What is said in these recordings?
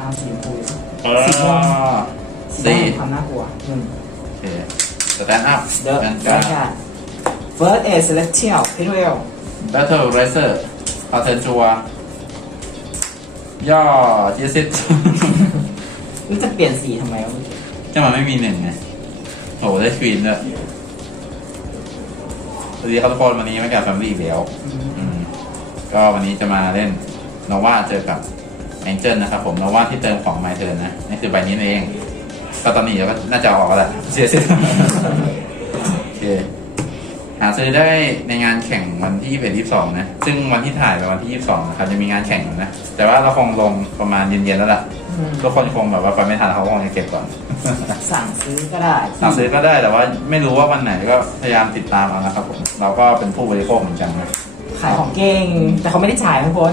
ข้ามสีชมพูเอสีม่วงอสีสี่ม่วงความน่ากลัวหนึ่งโอเคสแตนด์อัพเดอะแบนแบการงการ First Aid Celestial p e t r o l แบทเทิลไรเซอร์พาเทนจัวย่อจีซิต นี่จะเปลี่ยนสีทำไมวะเมื่อกี้จะมันไม่มีหนึ่งไงโหได้ควีนด้วยสวัสดีครับทุกคนวันนี้มากับแฟมิลี่อีกแล้วอืมอืม ก็วันนี้จะมาเล่นโนวาเจอกับ แองเจิลนะครับผมโนวาที่เติมของไมเทิร์นนะนี่คือใบนี้นั่นเอง ก็ตอนนี้เราก็น่าจะเอาออกแล้วแหละเสียสิโอเคหาซื้อได้ในงานแข่งวันที่ 21 22 นะ ซึ่งวันที่ถ่ายเป็นวันที่ 22 นะครับ จะมีงานแข่งอยู่นะ แต่ว่าเราคงลงประมาณเย็นๆแล้วล่ะอืมทุกคนคงแบบว่าไปไม่ทันเขาคงจะเก็บก่อน สั่งซื้อก็ได้สั่งซื้อก็ได้ แต่ว่าไม่รู้ว่าวันไหนก็พยายามติดตามเอานะครับผม เราก็เป็นผู้บริโภคเหมือนกันนะขายของเก่ง แต่เขาไม่ได้จ่ายทุกคน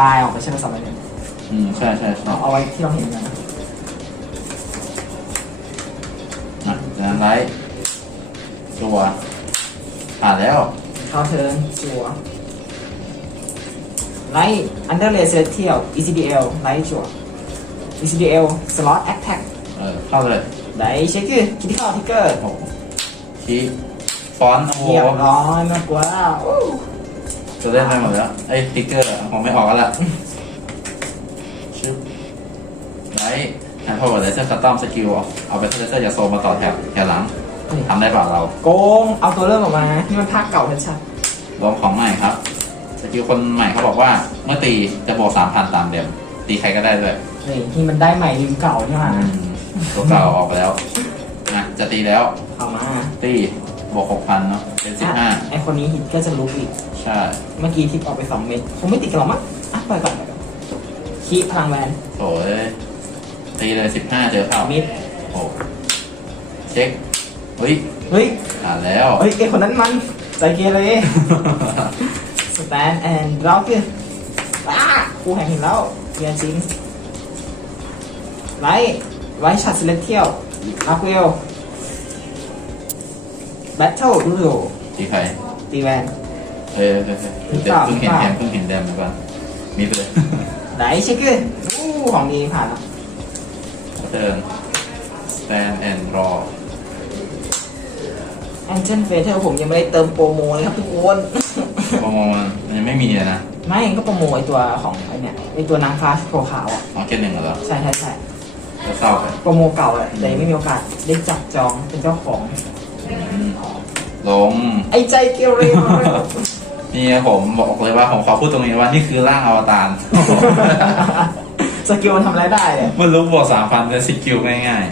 บายออกไปใช่ไหมสองใบเนี่ยอืมใช่ใช่ใช่เอาเอาไว้ที่เราเห็นกันอะจากนั้นไลท์ตัวผ่านแล้วเข้าเทิร์นจัวไลท์อันเดอร์เลเซอร์เทียล ECDL ไลท์จัว ECDL สล็อตแอคแท็กเออเข้าเลยไลท์เช็คคือคิดที่เข้าทิกเกอร์โอ้โหชี้ฟอนต์โอ้โหเรียบร้อยมากกว่าแล้วอู้จะเล่นได้หมดแล้วไอ้สติ๊กเกอร์ อะผมไม่ออกแล้วล่ะชึบไลท์แฮนด์พาวเวอร์เลเซอร์คัตตอมสกิลเอาไปเลเซอร์จากโซนมาต่อแถบแถวหลังทำได้เปล่าเราโกงเอาตัวเริ่มออกมานี่มันภาคเก่าชัดรวมของใหม่ครับสกิลคนใหม่เขาบอกว่าเมื่อตีจะบวกสามพันตามเดิมตีใครก็ได้ด้วยๆนี่ที่มันได้ใหม่ลืมเก่าใช่ไหมอืมตัวเก่าออกไปแล้วอะจะตีแล้วเอามาตี บวกหกพันเนาะเป็นสิบห้าไอคนนี้ฮิตก็จะลุกอีก ใช่ เมื่อกี้ทิปออกไปสองเม็ดคงไม่ติดกันหรอกมั้งอะปล่อยก่อนปล่อยก่อนคีพลังแวนโถยตีเลยสิบห้าเจอเข้ามิดโอ้เช็คเฮ้ยเฮ้ยผ่านแล้ว เฮ้ยไอคนนั้นมันใจเกเรสแตนแอนด์เราคืออ้ากูแหงเห็นแล้วเรียนจริงไลท์ไลท์ชัดเซเลเทียลอาร์เวล แบทเทิลดูดูตีใครตีแวน เออเออเออเดี๋ยวเพิ่งเห็นแดมเพิ่งเห็นแดมเหมือนกันมีไปเลยไหนเช็คคืออู้ของดีผ่านแล้วเทิร์น stand and draw แองเจิลเฟเทลผมยังไม่ได้เติมโปรโมเลยครับทุกคนโปรโมมันมันยังไม่มีเลยนะไม่ก็โปรโมไอตัวของไอเนี่ยไอตัวนางฟ้าโปรขาวอะอ๋อเกตหนึ่งเหรอใช่ใช่ใช่ก็เศร้าไปโปรโมเก่าแหละแต่ยังไม่มีโอกาสได้จับจองเป็นเจ้าของ อืมลงไอใจเกเรนี่ผมบอกเลยว่าผมขอพูดตรงนี้ว่านี่คือร่างอวตาร สกิลมันทำอะไรได้เนี่ยมันลุกบวกสามพันเป็นสกิลง่าย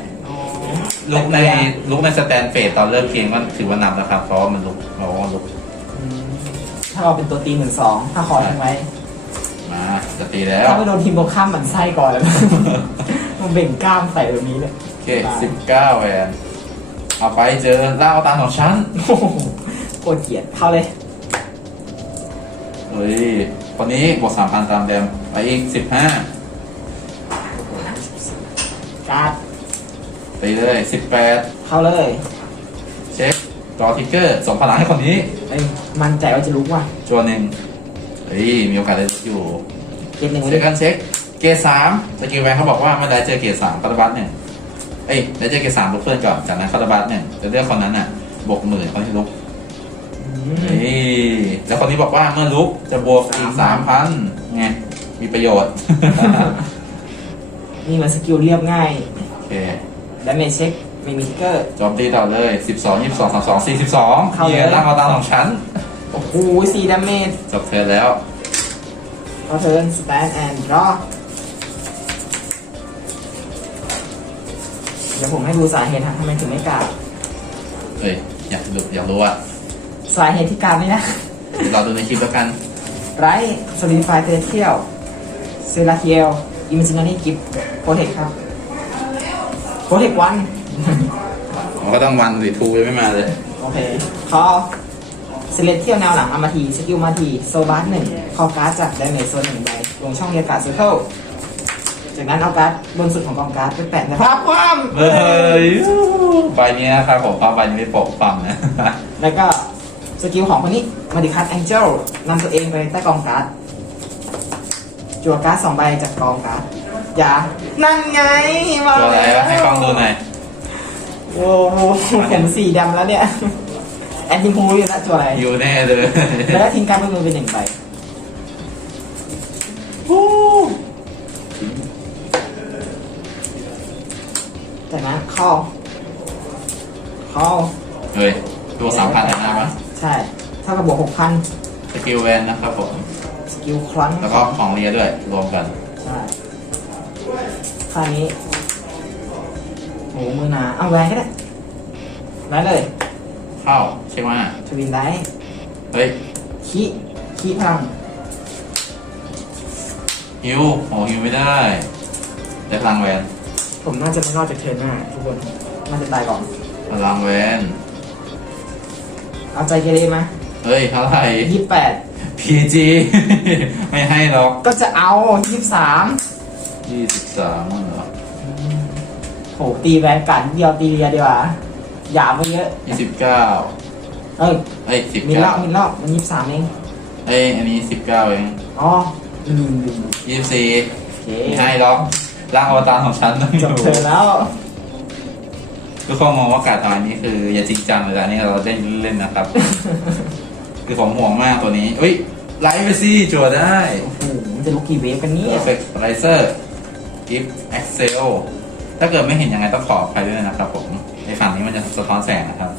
ๆลุกในลุกในสแตนเฟสตอนเริ่มเกมก็ถือว่านับนะครับ เพราะว่ามันลุกเพราะว่าลุกอืมถ้าเราเป็นตัวตีหมื่นสองถ้าขอทิ้งไว้มาจะตีแล้วถ้าไปโดนทีมตรงข้ามมันไส้ก่อนแล้วมันเบ่งกล้ามใส่แบบนี้เลยโอเคสิบเก้าแวน เอาไปเจอร่างอวตารของฉันโอ้โหโคตรเกลียดเข้าเลย เฮ้ยคนนี้บวกสามพันตามเดิมไปอีกสิบห้าการ์ดตีเลยสิบแปดเข้าเลยเช็คจอทิกเกอร์ส่งพลังให้คนนี้ไอ้ยมั่นใจว่าจะรู้ว่าจวนหนึ่งเฮ้ยมีโอกาสได้อยู่เกมหนึ่งวันเช็นี้คกันเช็ค เกรดสามสกิลแวนเขาบอกว่าเมื่อใดเจอเกรดสามคาร์บัสหนึ่ง เอ้ยได้เจอเกรดสามลุกเพื่อนก่อน จากนั้นคาร์บัสหนึ่งจะเลือกคนนั้นน่ะบวกหมื่นคนที่ลุกอืมเฮ้ยแล้วคนนี้บอกว่าเมื่อลุกจะบวกอีกสามพันไง มีประโยชน์ นี่มันสกิลเรียบง่าย โอเคดาเมจเช็คไม่มีทิกเกอร์โจมตีต่อเลยสิบสองยี่สิบสองสามสองสี่สิบสองเข้าเลยเยียร่างเอาตามของฉันโอ้โหสี่ดาเมจจบเธอแล้วเอาเทิร์นสแตนแอนด์รอ เดี๋ยวผมให้ดูสาเหตุฮะทำไมถึงไม่กล้าเฮ้ยอยากรู้อยากรู้อะสาเหตุที่กล้าไม่ได้เราดูในคลิปแล้วกันไรสลิฟายเทเทียลเซราเทียลอิมจินารีกิฟโปรเทคครับโปรเทควันผมก็ต้องวันหรือทูยังไม่มาเลย โอเคคอเซเลเทียลแนวหลังอามาทีสกิลมาทีโซบาร์หนึ่งคอการ์ดจากดาเมจโซนหนึ่งใบลงช่องเรียกการ์ดเซอร์เคิล จากนั้นเอาการ์ดบนสุดของกองการ์ดไปแปะในภาพความเฮ้ยใบนี้นะครับผมเพราะใบนี้ไม่โปกปั๊มนะ แล้วก็สกิลของคนนี้มาดิคัตแองเจิลนำตัวเองไปใต้กองการ์ดจั่วการ์ดสองใบจากกองการ์ดอย่า นั่นไงมาตัวอะไรวะให้กล้องดูหน่อยโอ้โหผมสีดำแล้วเนี่ย แอนดิมูอยู่นะตัวอะไรอยู่แน่เลย แล้วก็ทิ้งการ์ดบนมือเป็นหนึ่งใบ จากนั้นเข้าเข้าเฮ้ยตัวสามพันนะวะใช่เท่ากับบวกหกพันสกิลแวนนะครับผม สกิลครั้งแล้วก็ของเรียด้วยรวมกันใช่ค่านี้โอ้มือหนาเอาแรงก็ได้ได้เลย เข้าใช่ไหมทวินได้เฮ้ยคีคีพลังฮิวโอ้ฮิวไม่ได้ได้พลังแวน ผมน่าจะไม่รอดจากเทิร์นหน้าทุกคนน่าจะตายก่อน พลังแวนเอาใจเกเรมาเฮ้ยเท่าไหร่ ยี่แปด PG ไม่ให้หรอกก็จะเอายี่สามยี่สิบสามเหรอโหตีแวนกัดเดียวตีเรียดีกว่าหยาบไปเยอะยี่สิบเก้าเอ้ยเอ้ยสิบมีเก้าเล่ามีเล่ามันยี่สามเอง เอ้ยอันนี้สิบเก้าเองอ๋อลืมลืมยี่สิบสี่โอเค ไม่ให้หรอก ร่างอวตารของฉันต้องอจบยู่เทิร์นแล้ว ทุกคนมองว่าการทำอันนี้คืออย่าจริงจังเลยนะนี่เราเล่นเล่นนะครับ คือผมห่วงมากตัวนี้อุ้ยไลฟ์ไปสิจั่วได้โอ้โหมันจะลุกกี่เวฟกันเนี่ย Perfect Riser Gift Excel ถ้าเกิดไม่เห็นยังไงต้องขออภัยด้วยนะครับผมในฝั่งนี้มันจะสะท้อนแสงนะครับ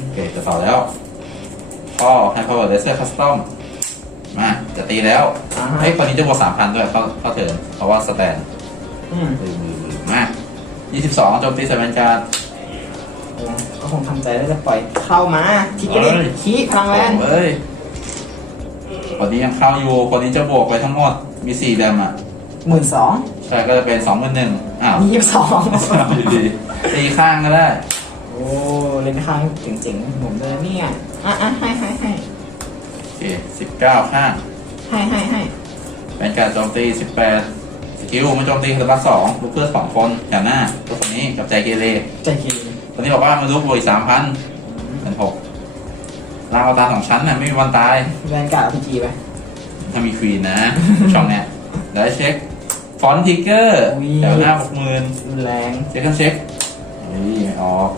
โอเคจะต่อแล้วข้อ High Power Laser Custom มาจะตีแล้วอ่าฮะไอ้ยคนนี้จะบวกสามพันด้วยเข้าเข้าเถินเพราะว่าสแตน อืมมายี่สิบสองโจมตีใส่บรรการก็คงทำใจแล้วจะปล่อยเข้ามาคิดกันดิเอ้ยคีพลังแรงเอ้ยคนนี้ยังเข้าอยู่คนนี้จะบวกไปทั้งหมด มีสี่แดมอะหมื่นสองใช่ก็จะเป็นสองหมื่นหนึ่งอ้าวมียี่สิบสองดีๆตีข้างก็ได้ โอ้เล่นข้างเจ๋งๆผมเลยเนี่ยอะอะให้ให้ให้โอเคสิบเก้าข้างให้ให้ให้เป็นการโจมตีสิบแปด สกิลมันโจมตีคาร์บัสสองลูกเพื่อนสองคนแถวหน้าตัวคนนี้กับใจเกเรใจเกเรคนนี้บอกว่ามันลูกบวกอีกสามพันเป็นหกลางเอาตาของฉันน่ะไม่มีวันตายแวนการ์ดพีจีไปถ้ามีควีนนะ ช่องเนี้ยได้เช็ค ฟอนต์ทิกเกอร์อุ้ยแถวหน้าหกหมื่นรุนแรงเช็คกันเช็คนี่ไม่ออก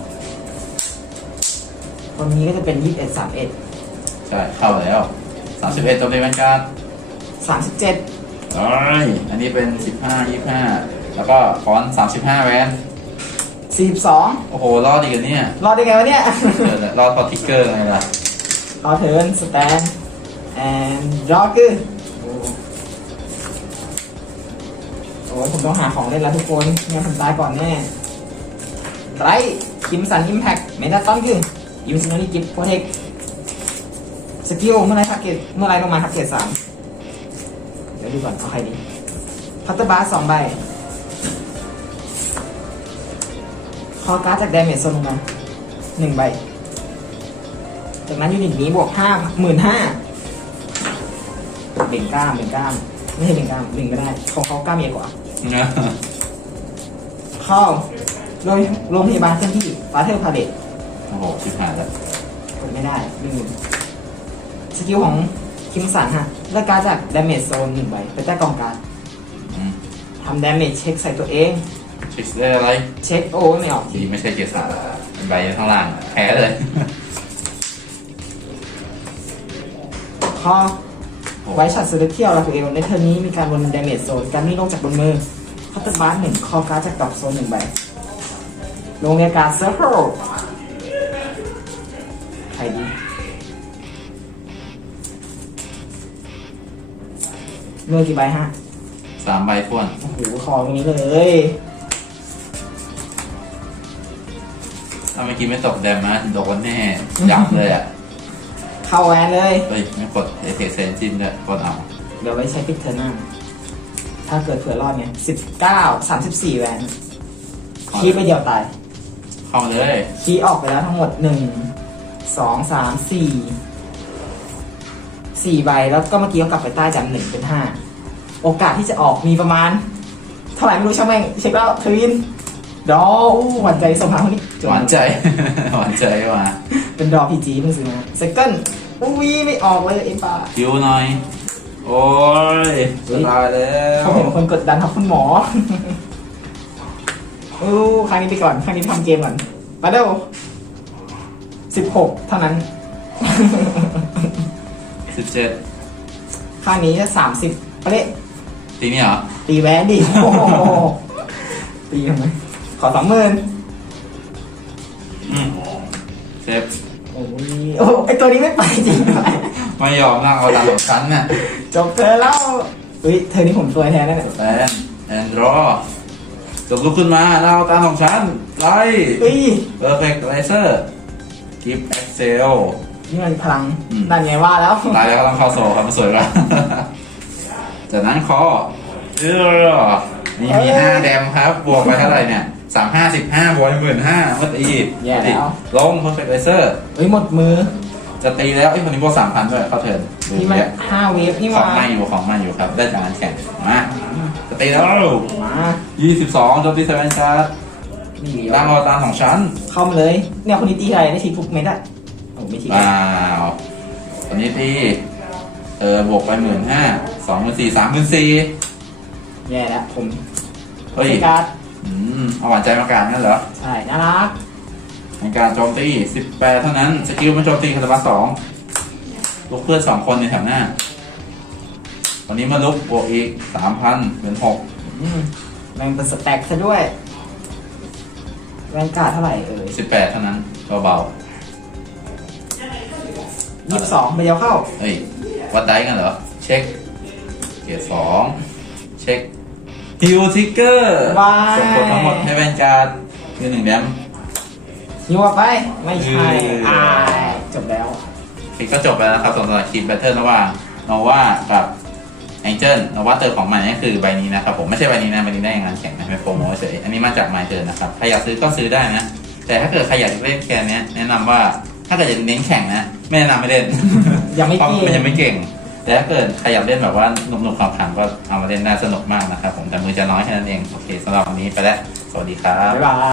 คนนี้ก็จะเป็นยี่สิบเอ็ดสามเอ็ดใช่ เข้าแล้วสามสิบเอ็ดโจมตีบรรการสามสิบเจ็ดเอ้ยอันนี้เป็นสิบห้ายี่ห้าแล้วก็ฟอนต์สามสิบห้าแวน สี่สิบสองโอ้โห รอดอีกอันเนี่ยรอดได้ไงวะเนี่ยเดี๋ยวนะรอดพอทิกเกอร์ไงล่ะรอเทิร์นสแตน and draw กึโอ้ยผมต้องหาของเล่นแล้วทุกคนงั้นผมตายก่อนแน่ไรคิมสันอิมแพคเมตาต้นคืออิมซินนี่กิฟโปรเทคสกิลเมื่อไรทักเกตเมื่อไรลงมาทักเกตสามเดี๋ยวดูก่อนเอาใครดีพัตเตอร์บาร์สองใบคอการ์ดจากแดเมจโซนลงมาหนึ่งใบ จากนั้นยูนิตนี้บวกห้าหมื่นห้าเบ่งกล้ามเบ่งกล้าม ไม่ใช่เบ่งกล้ามเบ่งไม่ได้ของเขากล้ามใหญ่กว่าเข้าโรงโรงพยาบาลเคลื่อนที่ฟาเธอร์พาเลตโอ้โหชิบหายแล้วกดไม่ได้หนึ่งสกิลของ คิมสันฮะเลือกการดจากดาเมจโซนหนึ่งใบไปใต้กองการดอืมทำดาเมจเช็คใส่ตัวเอง เช็คได้อะไรเช็คโอ้ไม่ออกดีไม่ใช่เกียร์สามเป็นใบข้างล่างแพ้เลยข้อไว้ช็อตเซเลเทียลลาคูเอลในเทอร์นี้มีการวนดาเมจโซนการนี่ลงจากบนมือคัตเตอร์บาร์หนึ่งคอการ์ดจากดรอปโซนหนึ่งใบลงเรียนการเซอร์เคิลใครดี เลือกกี่ใบฮะสามใบท้วน โอ้โหคอตรงนี้เลยถ้าเมื่อกี้ไม่ตกแดมนะโดนแน่ยับเลยอะ เข้าแวนเลย เฮ้ยไม่กดเอเทเซนจินด้วยกดเอาเดี๋ยวไว้ใช้พิกเทอร์หน้าถ้าเกิดเผื่อรอดเนี่ยสิบเก้าสามสิบสี่แวนคีย์ไปเดียวตาย เข้ามาเลย คีย์ออกไปแล้วทั้งหมดหนึ่งสองสามสี่ สี่ใบแล้วก็เมื่อกี้เขากลับไปใต้จากหนึ่งเป็นห้าโอกาสที่จะออกมีประมาณท่าไหร่ไม่รู้ช่างแม่งเช็คแล้วทวินดออู้หวานใจสมภารคนนี้จหวานใจ หวานใจมาเป็นดอพีจีเพิ่งซื้อมาเซคันด์อุ้ยไม่ออกเลยเอ็มปาคิวหน่อย โอ้ยจะตายแล้วเขาเห็นคนกดดันครับคุณหมออู้ครั้งนี้ไปก่อนครั้งนี้ทำเกมก่อนมาเด้สิบหกเท่านั้น สิบเจ็ดข้างนี้จะสามสิบเป๊ะทีนี้เหรอ ตีแหวนดิโอ้โหตีทำไมขอสองหมื่นอืมเซฟโอ้ยโอ้ไอตัวนี้ไม่ไปจริงด้วย ไม่ยอมนั่งเอาตามของฉันน่ะจบเธอแล้วเฮ้ยเธอนี่ผมตัวแทนแล้วเนี่ยแฟนแอนดรอจบลุกขึ้นมาแล้วเอาตามของฉันไล่เฮ้ย เพอร์เฟกต์ไลเซอร์กิฟต์เอ็กเซล นี่มันพลังอืม นั่นไงว่าแล้ว ตายแล้วก็ต้องเข้าโซ่ครับมันสวยกว่าจากนั้นคอเออนี่มีห้าแดมครับ บวกไปเท่าไหร่เนี่ยสามห้าสิบห้าบวกหมื่นห้าเมื่อตีแย่แล้ว ลงเพอร์เฟกต์ไลเซอร์ เฮ้ยหมดมือจะตีแล้วไอ้ยคนนี้บวกสามพันด้วยเข้าเทิร์นดูนี่มันเนี่ยห้าเวฟนี่ขอมางมาอยู่ของมาอยู่ครับ ได้จากงานแข่งมาจะตีแล้วมายี่สิบสองโจมตีเซเว่นชาร์ดนี่ร่างอวตารของฉันเข้ามาเลย เนี่ยคนนี้ตีอะไรได้ทีทุกเม็ดอะ โอ้ไม่ทีว้าวคนนี้ตีเออบวกไปหมื่นห้าสองหมื่นสี่สามหมื่นสี่แย่แล้วผมเฮ้ยใช้การ์ดอืมเอาหวานใจมากลางนั่นเหรอใช่น่ารักในการโจมตีสิบแปดเท่านั้นสกิลมันโจมตีคาร์บัสสองลูกเพื่อนสองคนในแถวหน้าวันนี้มาลุกบวกอีกสามพันเป็นหกอืมแม่งเป็นสแต็กซะด้วยแรงการ์ดเท่าไหร่เอ่ยสิบแปดเท่านั้นเบา ยี่สิบสองไปเดียวเข้าๆเฮ้ย วัดได้กันเหรอ เช็ค เกียร์สองเช็คฮิวทิกเกอร์ ว้าย ส่งผลทั้งหมดให้แวนการ์ดคือหนึ่งแดม ยิวออกไป ไม่ใช่เอออ่อ่าจบแล้ว คลิปก็จบไปแล้วนะครับสำหรับคลิปแบทเทิลระหว่างโนวากับแองเจิลโนวาเตอร์ของใหม่นี่คือใบนี้นะครับผมไม่ใช่ใบนี้นะใบนี้ได้งานแข่งนะเป็นโปรโมเฉยอันนี้มาจากไมเทิร์นะครับใครอยากซื้อก็ซื้อได้นะ แต่ถ้าเกิดใครอยากเล่นแคนเนี้ยแนะนำว่าถ้าเกิดจะเน้นแข่งนะ ไม่แนะนำไม่เล่นยังไม่พราะเก่ง มันยังไม่เก่ง แต่ถ้าเกิดใครอยากเล่นแบบว่าหนุกๆขำๆก็เอามาเล่นได้สนุกมากนะครับผมแต่มือจะน้อยแค่นั้นเอง โอเคสำหรับวันนี้ไปแล้ว สวัสดีครับ บ๊ายบาย